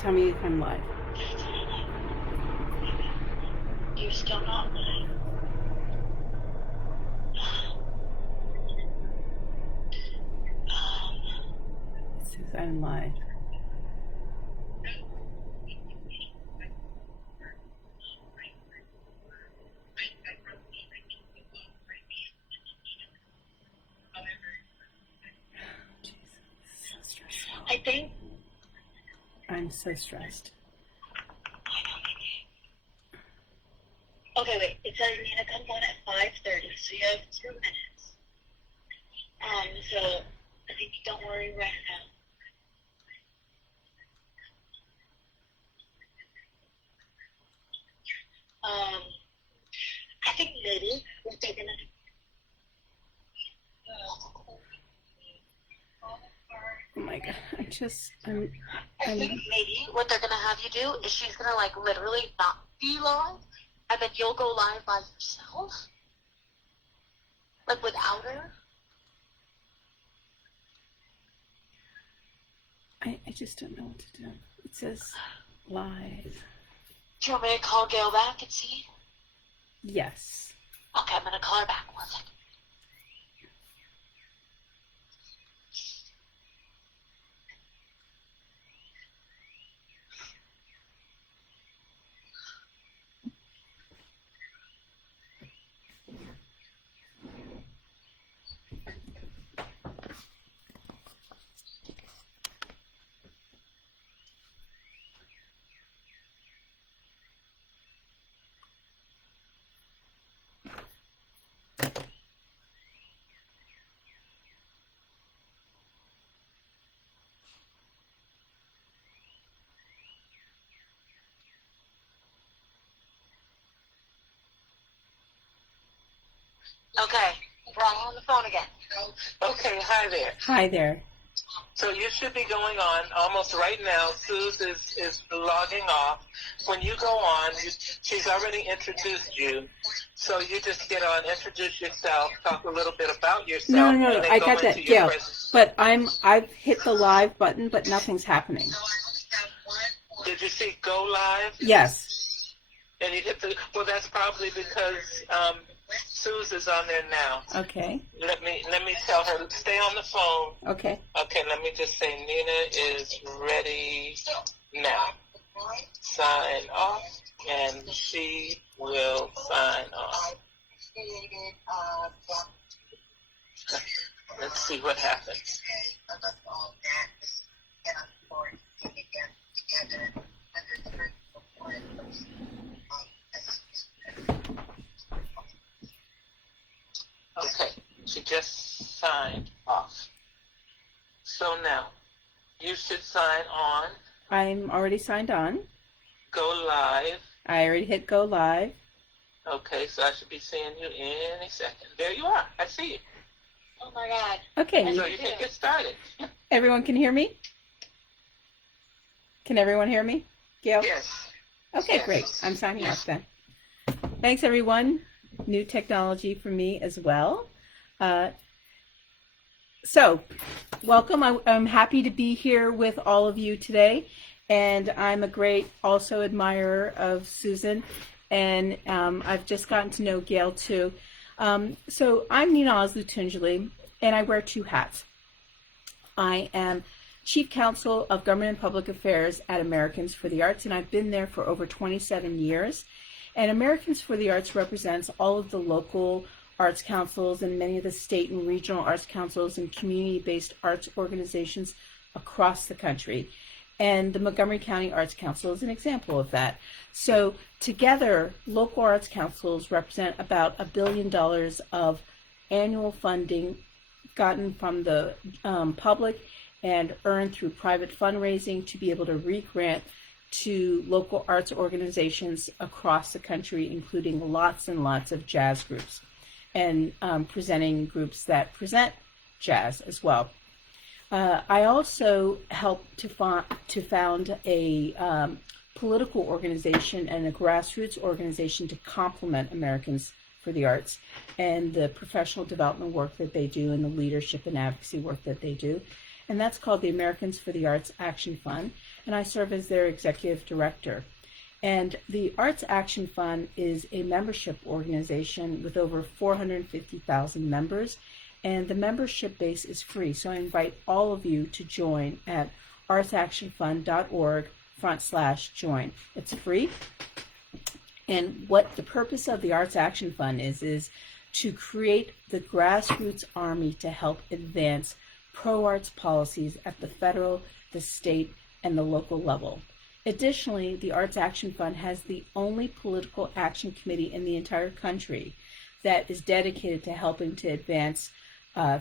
Tell me if I'm live. You're still not live. It says I'm live. I think. I'm so stressed. Okay, wait. It says Nina comes on at 5:30, so you have 2 minutes. So I think don't worry right now. I think maybe we're taking a. Oh my god, I think maybe what they're gonna have you do is she's gonna like literally not be live, and then you'll go live by yourself, like without her. I just don't know what to do. It says live. Do you want me to call Gail back and see? Yes. Okay, I'm gonna call her back. 1 second. Okay, we're all on the phone again. Okay, hi there. Hi there. So you should be going on almost right now. Suze is logging off. When you go on, she's already introduced you. So you just get on, introduce yourself, talk a little bit about yourself. No, and then I go got that, into your Gail. But I've hit the live button, but nothing's happening. Did you see go live? Yes. And you hit well, that's probably because Suze is on there now. Okay. Let me tell her, stay on the phone. Okay. Okay, let me just say Nina is ready now. Sign off, and she will sign off. Let's see what happens. Okay, she just signed off. So now, you should sign on. I'm already signed on. Go live. I already hit go live. Okay, so I should be seeing you any second. There you are. I see you. Oh my God. Okay. So you can get started. Everyone can hear me? Can everyone hear me? Gail? Yes. Okay, Yes. great. I'm signing off then. Thanks, everyone. New technology for me as well. So, welcome. I'm happy to be here with all of you today. And I'm a great also admirer of Susan. And I've just gotten to know Gail too. So I'm Nina Ozlu Tunceli, and I wear 2 hats. I am Chief Counsel of Government and Public Affairs at Americans for the Arts, and I've been there for over 27 years. And Americans for the Arts represents all of the local arts councils and many of the state and regional arts councils and community-based arts organizations across the country. And the Montgomery County Arts Council is an example of that. So together, local arts councils represent about $1 billion of annual funding gotten from the public and earned through private fundraising to be able to re-grant to local arts organizations across the country, including lots and lots of jazz groups and presenting groups that present jazz as well. I also helped to found a political organization and a grassroots organization to complement Americans for the Arts and the professional development work that they do and the leadership and advocacy work that they do. and that's called the Americans for the Arts Action Fund, and I serve as their executive director. And the Arts Action Fund is a membership organization with over 450,000 members, and the membership base is free. So I invite all of you to join at artsactionfund.org/join. It's free. And what the purpose of the Arts Action Fund is to create the grassroots army to help advance pro-arts policies at the federal, the state, and the local level. Additionally, the Arts Action Fund has the only political action committee in the entire country that is dedicated to helping to advance to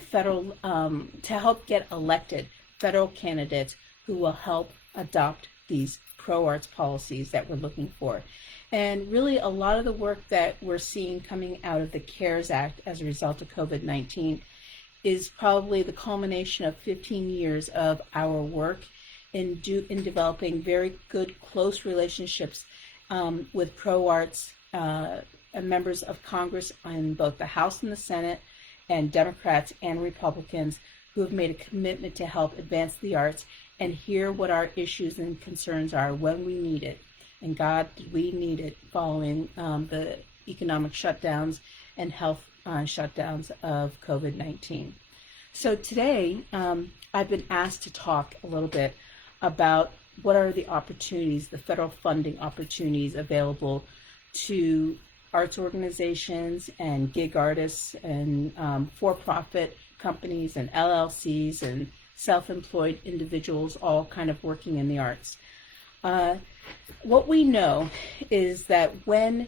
help get elected federal candidates who will help adopt these pro-arts policies that we're looking for. And really, a lot of the work that we're seeing coming out of the CARES Act as a result of COVID-19 is probably the culmination of 15 years of our work in developing very good, close relationships with pro-arts members of Congress in both the House and the Senate, and Democrats and Republicans who have made a commitment to help advance the arts and hear what our issues and concerns are when we need it. And God, we need it following the economic shutdowns and health shutdowns of COVID-19. So today, I've been asked to talk a little bit about what are the opportunities, the federal funding opportunities available to arts organizations and gig artists and for-profit companies and LLCs and self-employed individuals all kind of working in the arts. What we know is that when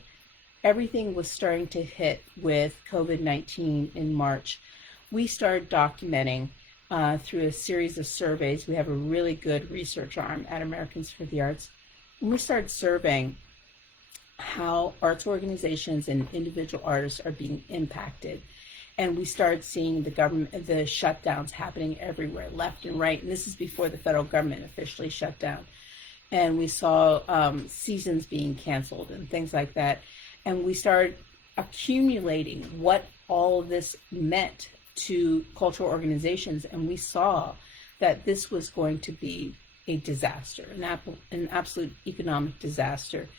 everything was starting to hit with COVID-19 in March, we started documenting through a series of surveys. We have a really good research arm at Americans for the Arts. And we started surveying how arts organizations and individual artists are being impacted. And we started seeing the shutdowns happening everywhere, left and right. And this is before the federal government officially shut down. And we saw seasons being canceled and things like that. And we started accumulating what all of this meant to cultural organizations, and we saw that this was going to be a disaster, an absolute economic disaster.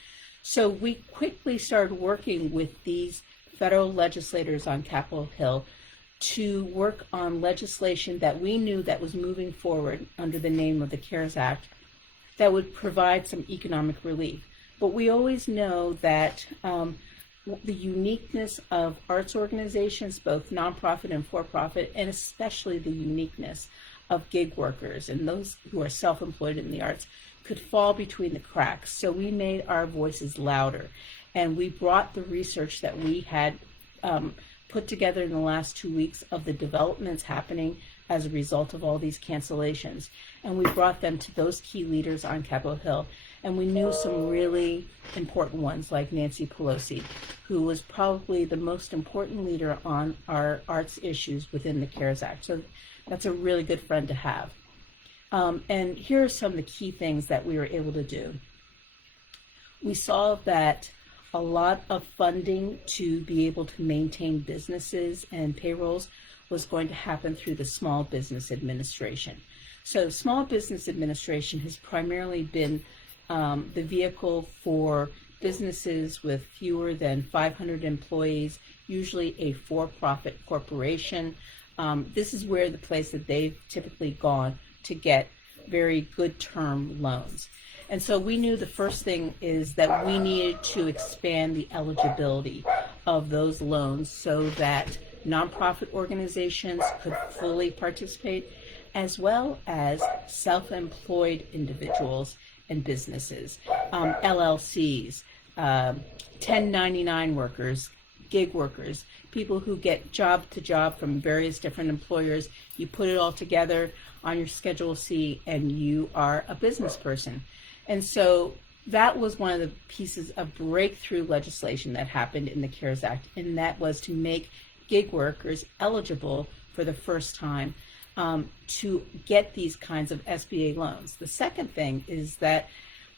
So we quickly started working with these federal legislators on Capitol Hill to work on legislation that we knew that was moving forward under the name of the CARES Act that would provide some economic relief. But we always know that the uniqueness of arts organizations, both nonprofit and for-profit, and especially the uniqueness of gig workers and those who are self-employed in the arts, could fall between the cracks. So we made our voices louder, and we brought the research that we had put together in the last 2 weeks of the developments happening as a result of all these cancellations, and we brought them to those key leaders on Capitol Hill. And we knew some really important ones, like Nancy Pelosi, who was probably the most important leader on our arts issues within the CARES Act. So that's a really good friend to have. And here are some of the key things that we were able to do. We saw that a lot of funding to be able to maintain businesses and payrolls was going to happen through the Small Business Administration. So Small Business Administration has primarily been the vehicle for businesses with fewer than 500 employees, usually a for-profit corporation. This is where the place that they've typically gone to get very good term loans. And so we knew the first thing is that we needed to expand the eligibility of those loans so that nonprofit organizations could fully participate, as well as self-employed individuals and businesses, LLCs, 1099 workers, gig workers, people who get job to job from various different employers. You put it all together on your Schedule C and you are a business person. And so that was one of the pieces of breakthrough legislation that happened in the CARES Act, and that was to make gig workers eligible for the first time to get these kinds of SBA loans. The second thing is that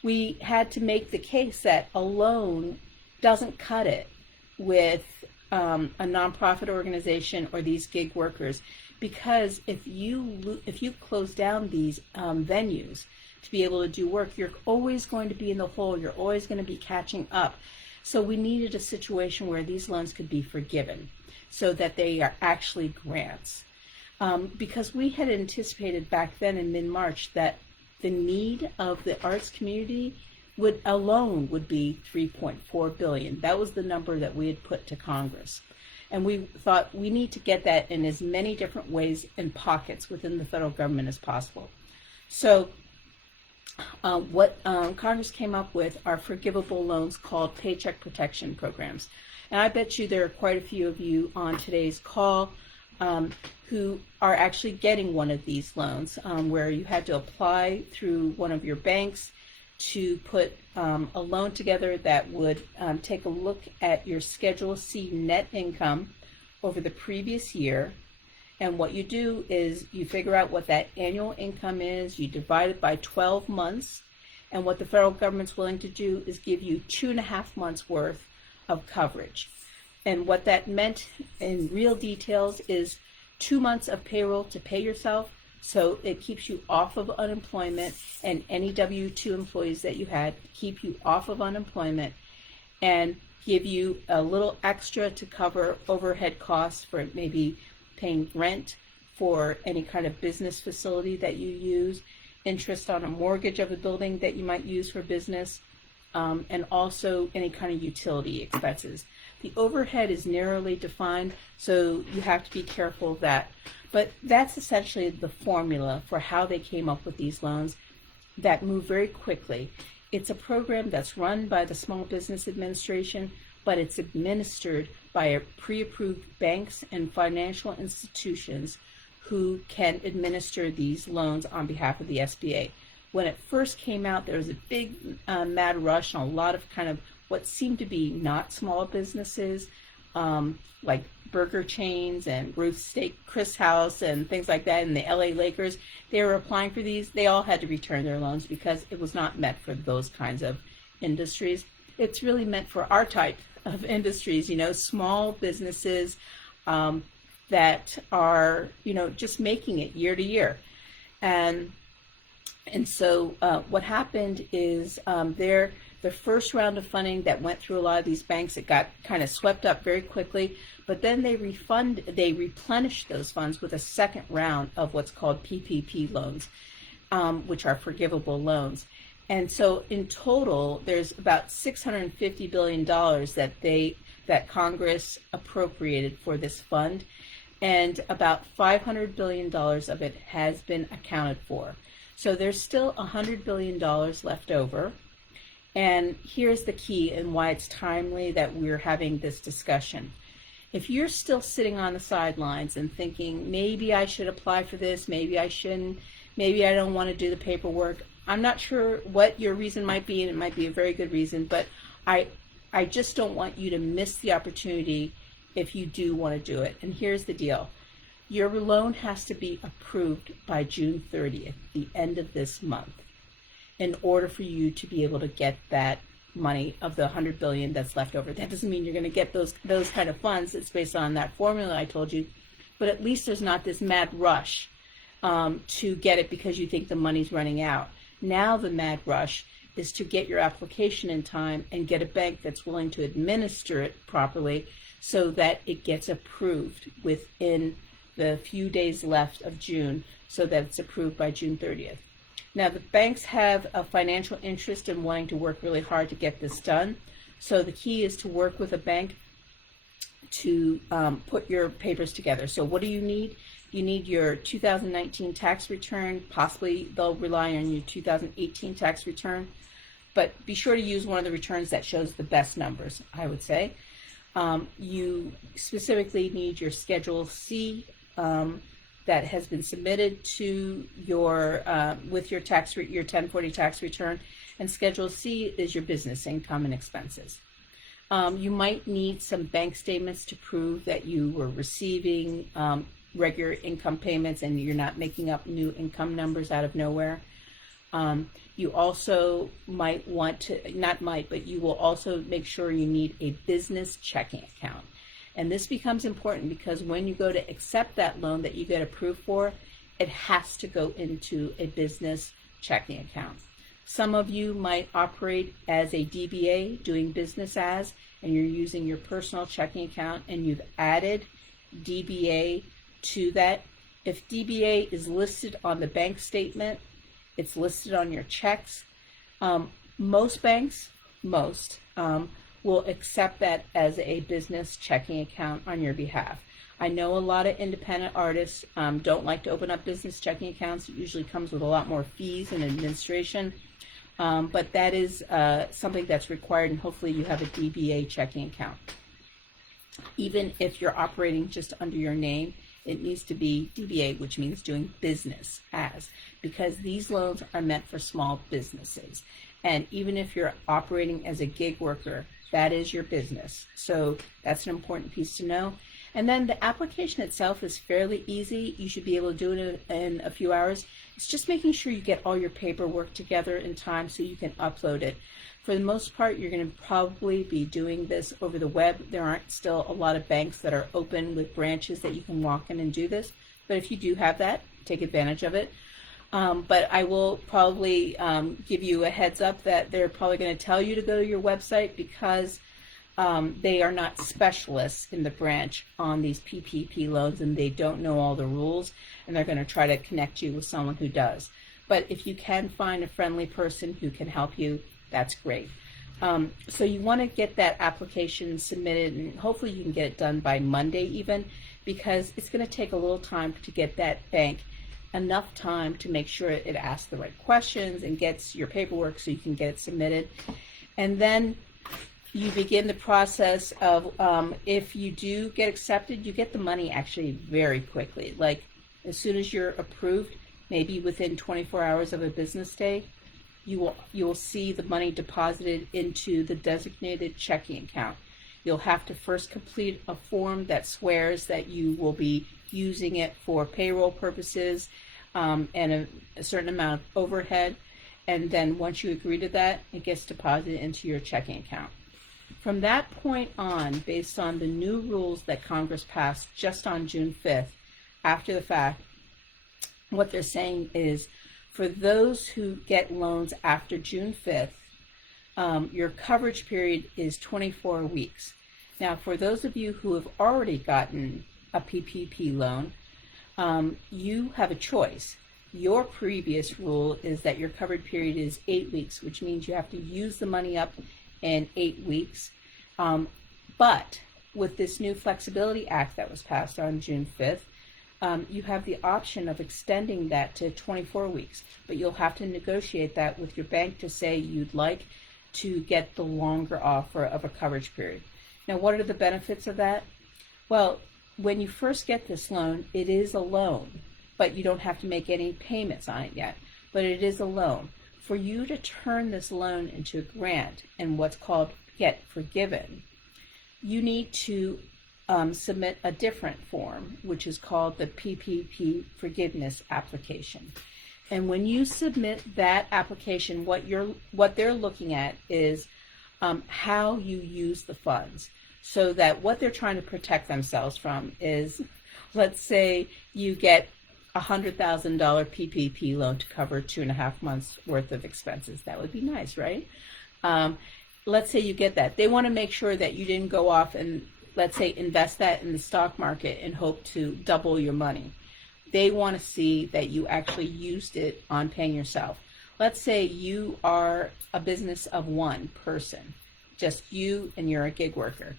we had to make the case that a loan doesn't cut it with a nonprofit organization or these gig workers, because if you close down these venues to be able to do work, you're always going to be in the hole. You're always going to be catching up. So we needed a situation where these loans could be forgiven, so that they are actually grants. Because we had anticipated back then in mid-March that the need of the arts community would be 3.4 billion. That was the number that we had put to Congress. And we thought we need to get that in as many different ways and pockets within the federal government as possible. So what Congress came up with are forgivable loans called Paycheck Protection Programs. And I bet you there are quite a few of you on today's call who are actually getting one of these loans, where you had to apply through one of your banks to put a loan together that would take a look at your Schedule C net income over the previous year. And what you do is you figure out what that annual income is, you divide it by 12 months, and what the federal government's willing to do is give you 2.5 months worth of coverage. And what that meant in real details is 2 months of payroll to pay yourself, so it keeps you off of unemployment, and any W-2 employees that you had keep you off of unemployment, and give you a little extra to cover overhead costs for maybe paying rent for any kind of business facility that you use, interest on a mortgage of a building that you might use for business, and also any kind of utility expenses. The overhead is narrowly defined, so you have to be careful of that. But that's essentially the formula for how they came up with these loans that move very quickly. It's a program that's run by the Small Business Administration, but it's administered by pre-approved banks and financial institutions who can administer these loans on behalf of the SBA. When it first came out, there was a big mad rush on a lot of kind of what seemed to be not small businesses, like burger chains and Ruth's Steak Chris House and things like that, and the LA Lakers. They were applying for these. They all had to return their loans because it was not meant for those kinds of industries. It's really meant for our type of industries, small businesses that are, just making it year to year. And so what happened is the first round of funding that went through a lot of these banks, it got kind of swept up very quickly, but then they replenished those funds with a second round of what's called PPP loans, which are forgivable loans. And so in total, there's about $650 billion that Congress appropriated for this fund, and about $500 billion of it has been accounted for. So there's still $100 billion left over. And here's the key and why it's timely that we're having this discussion. If you're still sitting on the sidelines and thinking, maybe I should apply for this, maybe I shouldn't, maybe I don't want to do the paperwork, I'm not sure what your reason might be, and it might be a very good reason, but I just don't want you to miss the opportunity if you do want to do it. And here's the deal. Your loan has to be approved by June 30th, the end of this month, in order for you to be able to get that money of the $100 billion that's left over. That doesn't mean you're going to get those kind of funds. It's based on that formula I told you, but at least there's not this mad rush to get it because you think the money's running out. Now the mad rush is to get your application in time and get a bank that's willing to administer it properly so that it gets approved within the few days left of June, so that it's approved by June 30th. Now, the banks have a financial interest in wanting to work really hard to get this done. So the key is to work with a bank to put your papers together. So what do you need? You need your 2019 tax return. Possibly they'll rely on your 2018 tax return. But be sure to use one of the returns that shows the best numbers, I would say. You specifically need your Schedule C that has been submitted to your with your your 1040 tax return, and Schedule C is your business income and expenses. You might need some bank statements to prove that you were receiving regular income payments and you're not making up new income numbers out of nowhere. You also might want to, not might, but you will also make sure you need a business checking account. And this becomes important because when you go to accept that loan that you get approved for, it has to go into a business checking account. Some of you might operate as a DBA, doing business as, and you're using your personal checking account and you've added DBA to that. If DBA is listed on the bank statement, it's listed on your checks. Most banks, will accept that as a business checking account on your behalf. I know a lot of independent artists don't like to open up business checking accounts. It usually comes with a lot more fees and administration, but that is something that's required, and hopefully you have a DBA checking account. Even if you're operating just under your name, it needs to be DBA, which means doing business as, because these loans are meant for small businesses. And even if you're operating as a gig worker, that is your business. So that's an important piece to know. And then the application itself is fairly easy. You should be able to do it in a few hours. It's just making sure you get all your paperwork together in time so you can upload it. For the most part, you're going to probably be doing this over the web. There aren't still a lot of banks that are open with branches that you can walk in and do this. But if you do have that, take advantage of it. But I will probably give you a heads up that they're probably going to tell you to go to your website because they are not specialists in the branch on these PPP loans, and they don't know all the rules, and they're going to try to connect you with someone who does. But if you can find a friendly person who can help you, that's great. So you want to get that application submitted, and hopefully you can get it done by Monday even, because it's going to take a little time to get that bank enough time to make sure it asks the right questions and gets your paperwork so you can get it submitted. And then you begin the process of, if you do get accepted, you get the money actually very quickly. Like as soon as you're approved, maybe within 24 hours of a business day, you will see the money deposited into the designated checking account. You'll have to first complete a form that swears that you will be using it for payroll purposes and a certain amount of overhead. And then once you agree to that, it gets deposited into your checking account. From that point on, based on the new rules that Congress passed just on June 5th, after the fact, what they're saying is for those who get loans after June 5th, your coverage period is 24 weeks. Now, for those of you who have already gotten a PPP loan, you have a choice. Your previous rule is that your covered period is 8 weeks, which means you have to use the money up in 8 weeks. But with this new Flexibility Act that was passed on June 5th, you have the option of extending that to 24 weeks, but you'll have to negotiate that with your bank to say you'd like to get the longer offer of a coverage period. Now, what are the benefits of that? Well, when you first get this loan, it is a loan, but you don't have to make any payments on it yet, but it is a loan. For you to turn this loan into a grant and what's called get forgiven, you need to submit a different form, which is called the PPP forgiveness application. And when you submit that application, what they're looking at is how you use the funds. So that what they're trying to protect themselves from is, let's say you get a $100,000 PPP loan to cover 2.5 months worth of expenses. That would be nice, right? Let's say you get that. They want to make sure that you didn't go off and, let's say, invest that in the stock market and hope to double your money. They want to see that you actually used it on paying yourself. Let's say you are a business of one person, just you and you're a gig worker.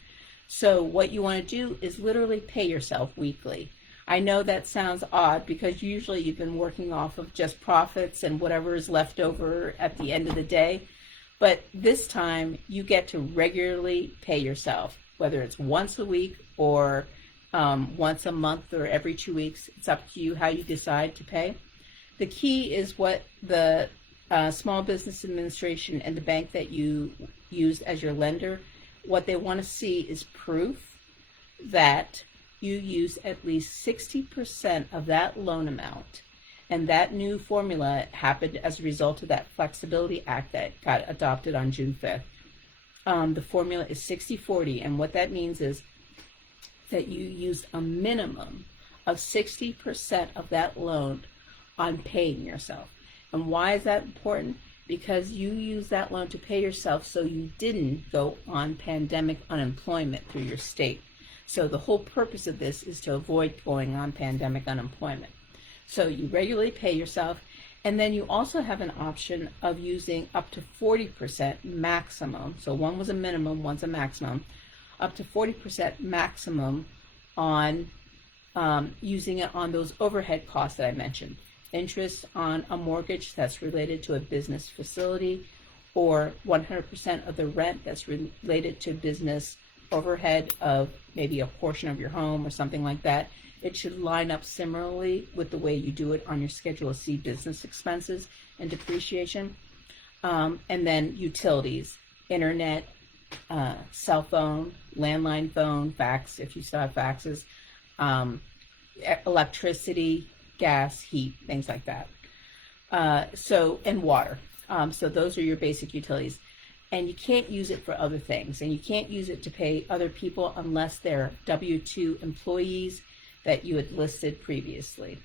So what you want to do is literally pay yourself weekly. I know that sounds odd because usually you've been working off of just profits and whatever is left over at the end of the day. But this time you get to regularly pay yourself, whether it's once a week or once a month or every 2 weeks. It's up to you how you decide to pay. The key is what the Small Business Administration and the bank that you used as your lender, what they want to see is proof that you use at least 60% of that loan amount. And that new formula happened as a result of that Flexibility Act that got adopted on June 5th. The formula is 60-40, and what that means is that you use a minimum of 60% of that loan on paying yourself. And why is that important? Because you use that loan to pay yourself so you didn't go on pandemic unemployment through your state. So the whole purpose of this is to avoid going on pandemic unemployment. So you regularly pay yourself, and then you also have an option of using up to 40% maximum. So one was a minimum, one's a maximum. Up to 40% maximum on using it on those overhead costs that I mentioned. Interest on a mortgage that's related to a business facility, or 100% of the rent that's related to business overhead of maybe a portion of your home or something like that. It should line up similarly with the way you do it on your Schedule C business expenses and depreciation. And then utilities, internet, cell phone, landline phone, fax, if you still have faxes, electricity, gas, heat, things like that. And water. So those are your basic utilities. And you can't use it for other things. And you can't use it to pay other people unless they're W-2 employees that you had listed previously.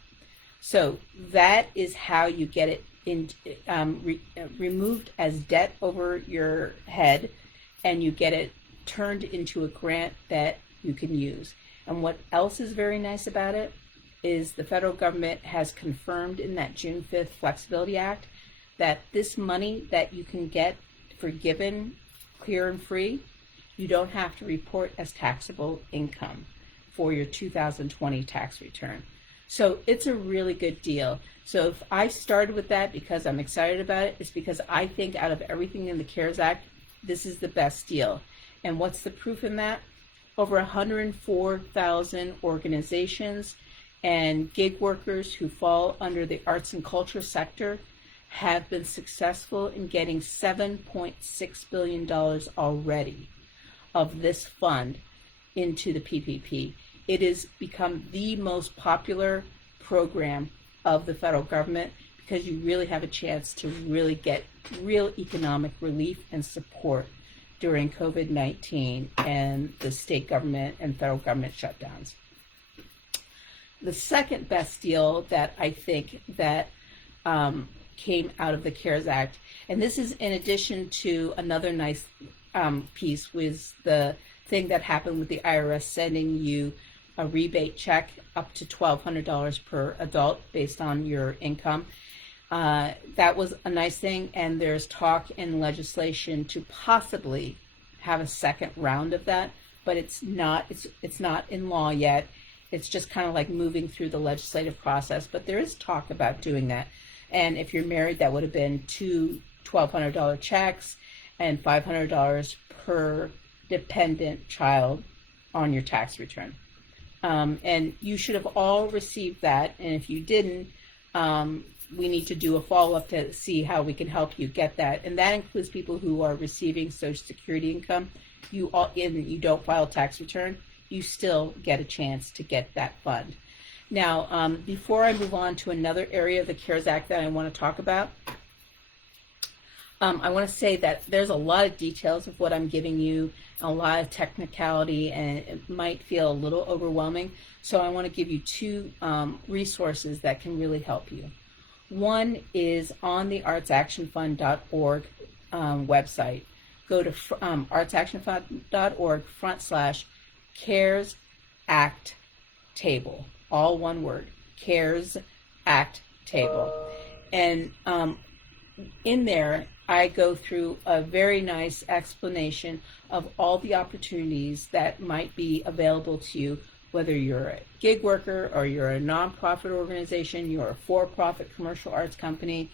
So that is how you get it removed as debt over your head, and you get it turned into a grant that you can use. And what else is very nice about it is the federal government has confirmed in that June 5th Flexibility Act that this money that you can get forgiven, clear and free, you don't have to report as taxable income for your 2020 tax return. So it's a really good deal. So if I started with that because I'm excited about it, it's because I think out of everything in the CARES Act, this is the best deal. And what's the proof in that? Over 104,000 organizations and gig workers who fall under the arts and culture sector have been successful in getting $7.6 billion already of this fund into the PPP. It has become the most popular program of the federal government because you really have a chance to really get real economic relief and support during COVID-19 and the state government and federal government shutdowns. The second best deal that I think that came out of the CARES Act, and this is in addition to another nice piece, was the thing that happened with the IRS sending you a rebate check up to $1,200 per adult based on your income. That was a nice thing, and there's talk in legislation to possibly have a second round of that, but it's not in law yet. It's just kind of like moving through the legislative process, but there is talk about doing that. And if you're married, that would have been two $1,200 checks and $500 per dependent child on your tax return. And you should have all received that. And if you didn't, we need to do a follow-up to see how we can help you get that. And that includes people who are receiving Social Security income. You don't file a tax return, you still get a chance to get that fund. Now, before I move on to another area of the CARES Act that I want to talk about, I want to say that there's a lot of details of what I'm giving you, a lot of technicality, and it might feel a little overwhelming. So I want to give you two resources that can really help you. One is on the artsactionfund.org website. Go to artsactionfund.org/CARES Act table. All one word, CARES Act table. And in there, I go through a very nice explanation of all the opportunities that might be available to you, whether you're a gig worker or you're a nonprofit organization, you're a for-profit commercial arts company,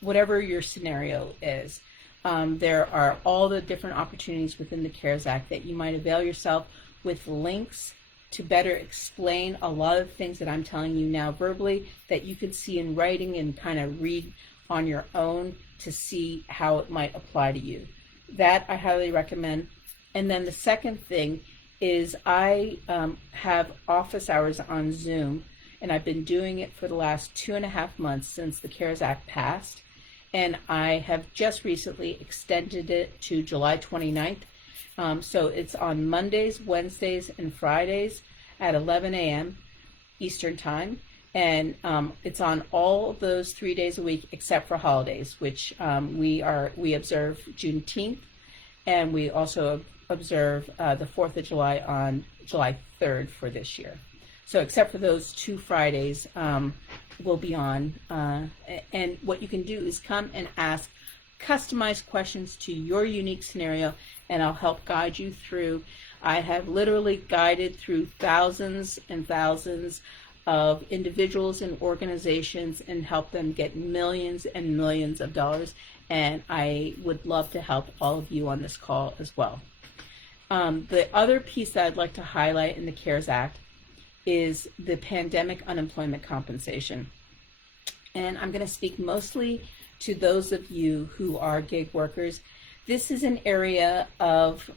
whatever your scenario is. There are all the different opportunities within the CARES Act that you might avail yourself with links to better explain a lot of the things that I'm telling you now verbally that you can see in writing and kind of read on your own to see how it might apply to you. That I highly recommend. And then the second thing is I have office hours on Zoom, and I've been doing it for the last 2.5 months since the CARES Act passed. And I have just recently extended it to July 29th So it's on Mondays, Wednesdays, and Fridays at 11 a.m. Eastern Time. And it's on all of those 3 days a week except for holidays, which we observe Juneteenth, and we also observe the 4th of July on July 3rd for this year. So except for those 2 Fridays, we'll be on. And what you can do is come and ask customized questions to your unique scenario, and I'll help guide you through. I have literally guided through thousands and thousands of individuals and organizations and help them get millions and millions of dollars. And I would love to help all of you on this call as well. The other piece that I'd like to highlight in the CARES Act is the pandemic unemployment compensation. And I'm going to speak mostly to those of you who are gig workers. This is an area of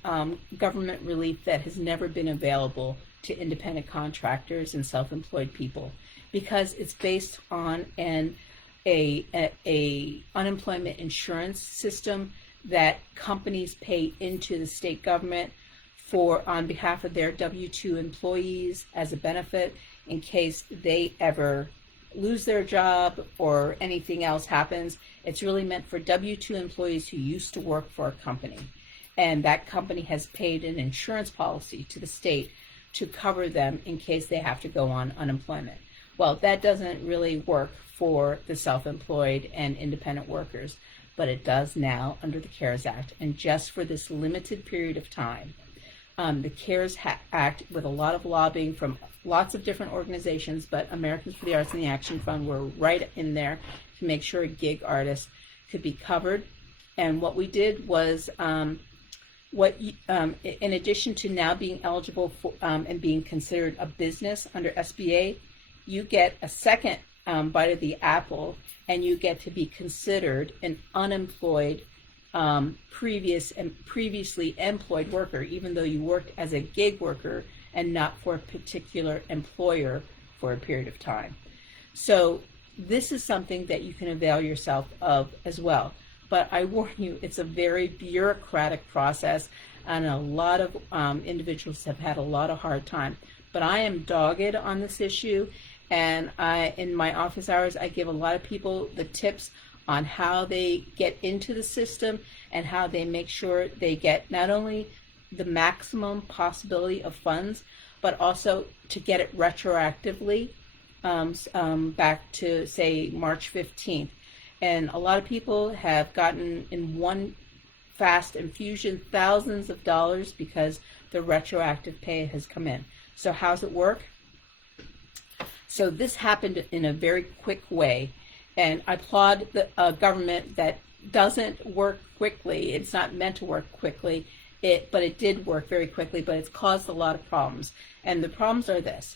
government relief that has never been available to independent contractors and self-employed people, because it's based on a unemployment insurance system that companies pay into the state government on behalf of their W-2 employees as a benefit in case they ever lose their job or anything else happens. It's really meant for W-2 employees who used to work for a company, and that company has paid an insurance policy to the state to cover them in case they have to go on unemployment. Well, that doesn't really work for the self-employed and independent workers, but it does now under the CARES Act, and just for this limited period of time. The CARES Act, with a lot of lobbying from lots of different organizations, but Americans for the Arts and the Action Fund were right in there to make sure gig artists could be covered. And what we did was, in addition to now being eligible for and being considered a business under SBA, you get a second bite of the apple, and you get to be considered an unemployed previously employed worker, even though you worked as a gig worker and not for a particular employer for a period of time. So this is something that you can avail yourself of as well. But I warn you, it's a very bureaucratic process, and a lot of individuals have had a lot of hard time. But I am dogged on this issue, and in my office hours, I give a lot of people the tips on how they get into the system and how they make sure they get not only the maximum possibility of funds, but also to get it retroactively back to, say, March 15th. And a lot of people have gotten in one fast infusion thousands of dollars because the retroactive pay has come in. So how's it work? So this happened in a very quick way. And I applaud the government that doesn't work quickly. It's not meant to work quickly, but it did work very quickly, but it's caused a lot of problems. And the problems are this.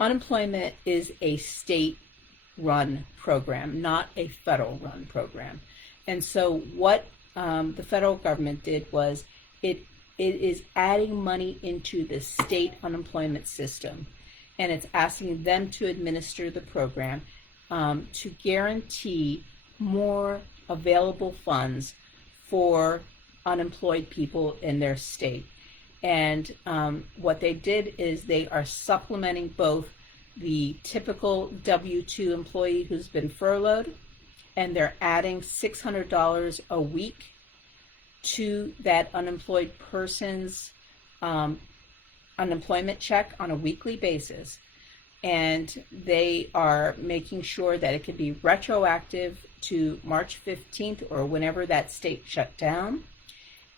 Unemployment is a state-run program, not a federal-run program. And so what the federal government did was it is adding money into the state unemployment system, and it's asking them to administer the program to guarantee more available funds for unemployed people in their state. And what they did is they are supplementing both the typical W-2 employee who's been furloughed, and they're adding $600 a week to that unemployed person's unemployment check on a weekly basis. And they are making sure that it can be retroactive to March 15th or whenever that state shut down.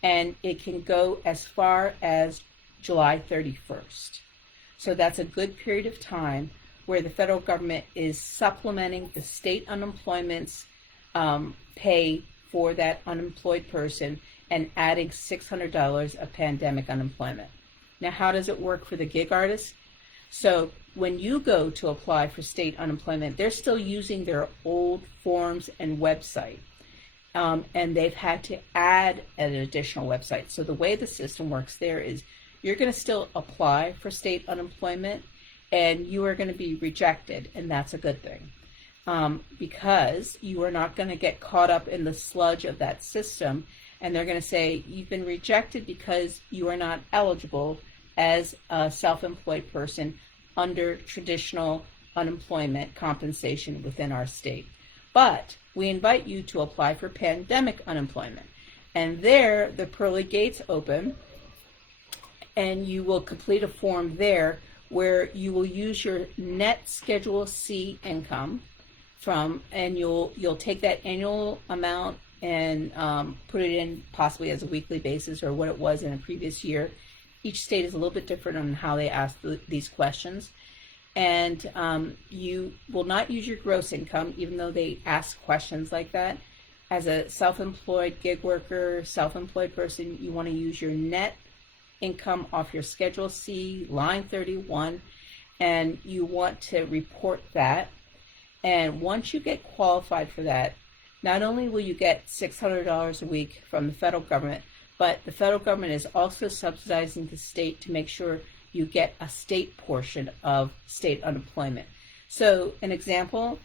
And it can go as far as July 31st. So that's a good period of time where the federal government is supplementing the state unemployment's pay for that unemployed person and adding $600 of pandemic unemployment. Now, how does it work for the gig artists? So when you go to apply for state unemployment, they're still using their old forms and website. And they've had to add an additional website. So the way the system works there is you're going to still apply for state unemployment, and you are going to be rejected, and that's a good thing. because you are not going to get caught up in the sludge of that system. And they're going to say you've been rejected because you are not eligible as a self-employed person under traditional unemployment compensation within our state. But we invite you to apply for pandemic unemployment. And there, the pearly gates open, and you will complete a form there where you will use your net Schedule C income and you'll take that annual amount and put it in possibly as a weekly basis or what it was in a previous year. Each state is a little bit different on how they ask these questions. And you will not use your gross income, even though they ask questions like that. As a self-employed gig worker, self-employed person, you want to use your net income off your Schedule C, line 31, and you want to report that. And once you get qualified for that, not only will you get $600 a week from the federal government, but the federal government is also subsidizing the state to make sure you get a state portion of state unemployment. So an example,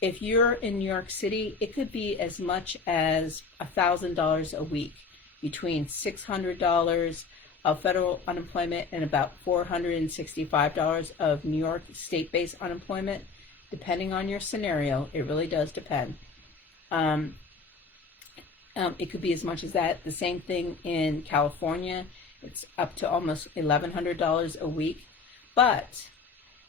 if you're in New York City, it could be as much as $1,000 a week, between $600 of federal unemployment and about $465 of New York state-based unemployment, depending on your scenario. It really does depend. It could be as much as that. The same thing in California. It's up to almost $1,100 a week. But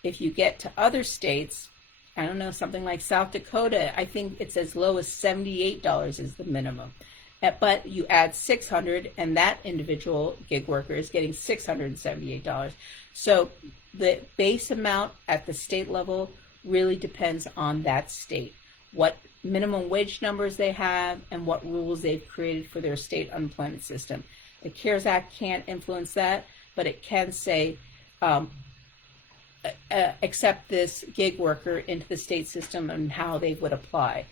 if you get to other states, I don't know, something like South Dakota, I think it's as low as $78 is the minimum. But you add $600, and that individual gig worker is getting $678. So the base amount at the state level really depends on that state, what minimum wage numbers they have, and what rules they've created for their state unemployment system. The CARES Act can't influence that, but it can say, accept this gig worker into the state system and how they would apply.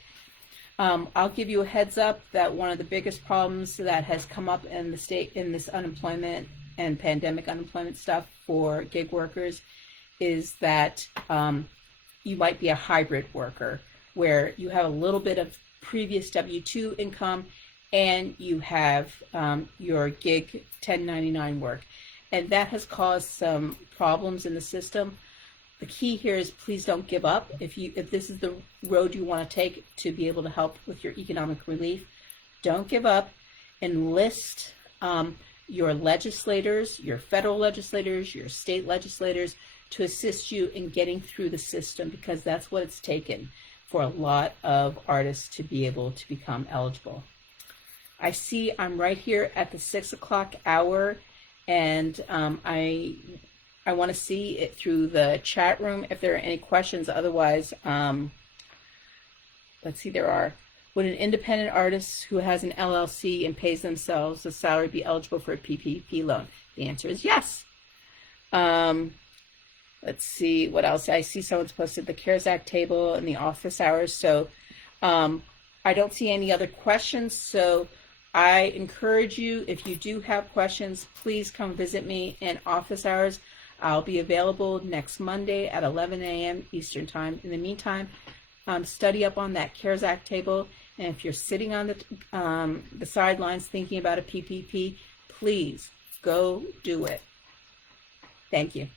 I'll give you a heads up that one of the biggest problems that has come up in the state in this unemployment and pandemic unemployment stuff for gig workers is that you might be a hybrid worker where you have a little bit of previous W-2 income and you have your gig 1099 work. And that has caused some problems in the system. The key here is please don't give up. If this is the road you want to take to be able to help with your economic relief, don't give up. Enlist your legislators, your federal legislators, your state legislators to assist you in getting through the system, because that's what it's taken for a lot of artists to be able to become eligible. I see I'm right here at the 6 o'clock hour, and I want to see it through the chat room if there are any questions. Otherwise, let's see, there are. Would an independent artist who has an LLC and pays themselves a salary be eligible for a PPP loan? The answer is yes. Let's see what else. I see someone's posted the CARES Act table in the office hours. So I don't see any other questions. So I encourage you, if you do have questions, please come visit me in office hours. I'll be available next Monday at 11 a.m. Eastern Time. In the meantime, study up on that CARES Act table. And if you're sitting on the sidelines thinking about a PPP, please go do it. Thank you.